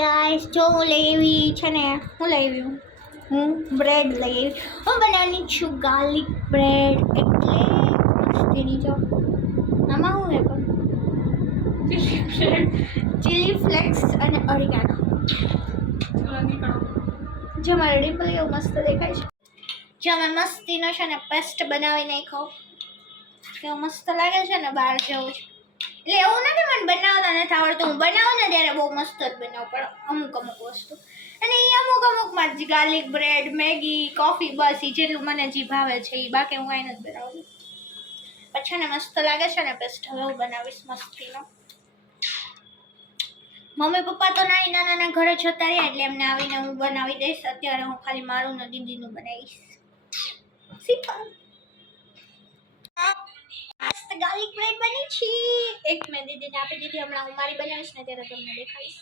Guys, જો હું લઈ આવી છે ને, હું લઈ આવી હું બ્રેડ લઈ આવી. હું બનાવવાની છું ગાર્લિક બ્રેડ, એટલે મસ્તીની. જો આમાં હું હે પણ ચીલી ફ્લેક્સ અને ઓરિગાનો. જો મારો ડિમ્પલ એવું મસ્ત દેખાય છે. જો મેં મસ્તીનો છે ને પેસ્ટ બનાવી નાખ્યો, કેવો મસ્ત લાગે છે ને, બહાર જવું છે. એટલે એવું નથી મને બનાવતા નથી આવડતું, હું બનાવું ને ત્યારે બહુ મસ્ત જ બનાવું, પણ અમુક વસ્તુ અને એ અમુકમાં જ ગાર્લિક બ્રેડ, મેગી, કોફી, બસ એ જેટલું મને જે ભાવે છે એ, બાકી હું કાંઈ નથી બનાવતું. પછી ને મસ્ત લાગે છે ને પેસ્ટ. હવે હું બનાવીશ મસ્તીનો. મમ્મી પપ્પા તો નાના ઘરે જતા રહ્યા, એટલે એમને આવીને હું બનાવી દઈશ. અત્યારે હું ખાલી મારું ને દીદીનું બનાવીશ. સિમ્પલ મસ્ત ગાર્લિક બ્રેડ બની છે. એક મેં દીદીને આપી દીધી, હમણાં હું મારી બનાવીશ ને ત્યારે તમને દેખાડીશ.